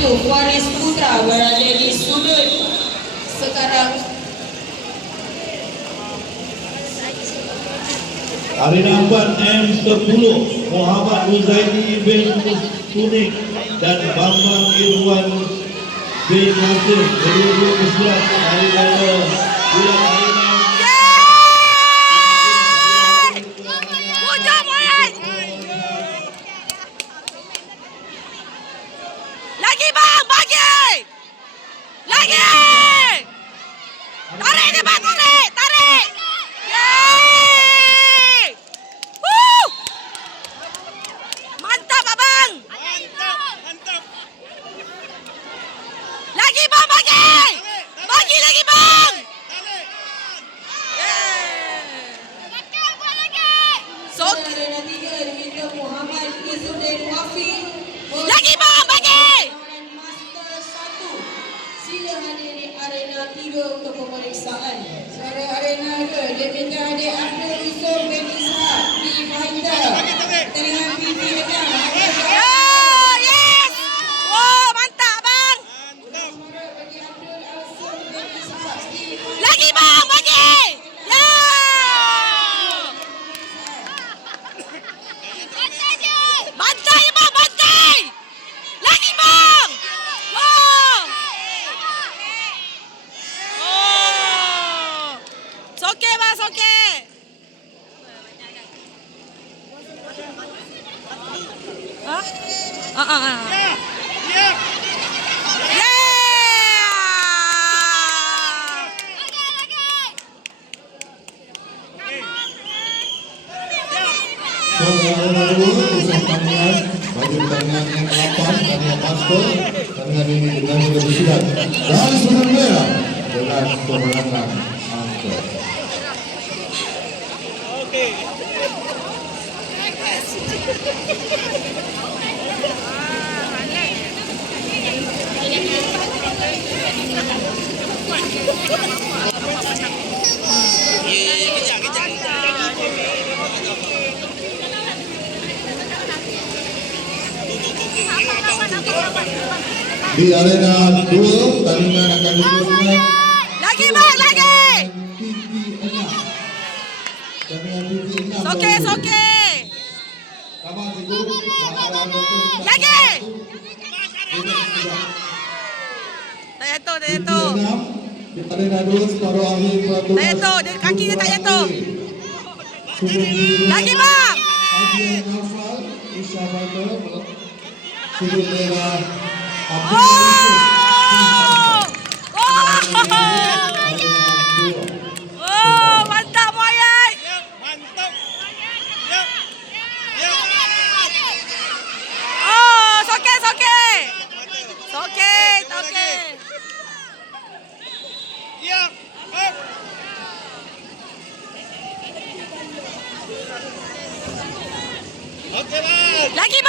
satu Waris Putra berada di sudut. Sekarang Arena 4 M10 Muhammad Huzaini bin Kuning dan Bambang Irwan bin Nasir. Kedua-dua pesilat hari raya bulan Arena Hujung Moyet! Lagi bang, bagi! Lagi! Tarik dia bang, tarik, tarik! Yeay! Woo! Mantap abang! Lagi bang, bagi! Bagi lagi bang! Yeay! So, Lagi, bang, bagi! Dan Master satu Sila hadir di arena tiga untuk pemeriksaan Suara arena dua diminta hadir Abdul Yusuf bin Ishak di fighter Dengan pipi dengan Yo, yes! Oh, mantap bang! Suara bagi Abdul Yusuf bin Ishak di Lagi bang, bagi! Ya! Bantai ya bang, bantai! Lagi bang! Oh! Oh! Soke bang, soke! Hah? Ah, ah, ah. Yeah! Saudara dulu pusat tandingan bagi tandingan yang ke-8 tandingan pastor tandingan ini dengan bersidat dan merah dengan kemenangan angka. Di arena 2 tandingan akan diteruskan Lagi bang, lagi! TV 6. Tandingan TV 6. Soke, soke! Kamal Teguh, Maharani Datuk Lagi! Tak jatuh, tak TV jatuh. 6 di arena 2 separuh akhir peraturan. Tak jatuh, dia kaki dia tak jatuh. Di Lagi bang! Nafal, Isha Sudut merah Abdul Oh! Oh! arena 2. Mantap Moyet! Soke, soke! Soke, soke! Lagi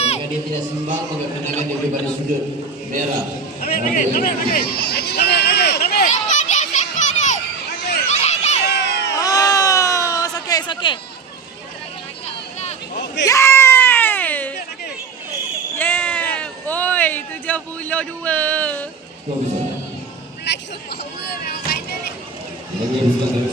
Jika dia tidak sembang, maka kenangan dia daripada sudut merah. Tarik. Oh, soke, soke. Okey. Yeay! Lagi. Oi, 72. Kau bisa. Lagi bisa dari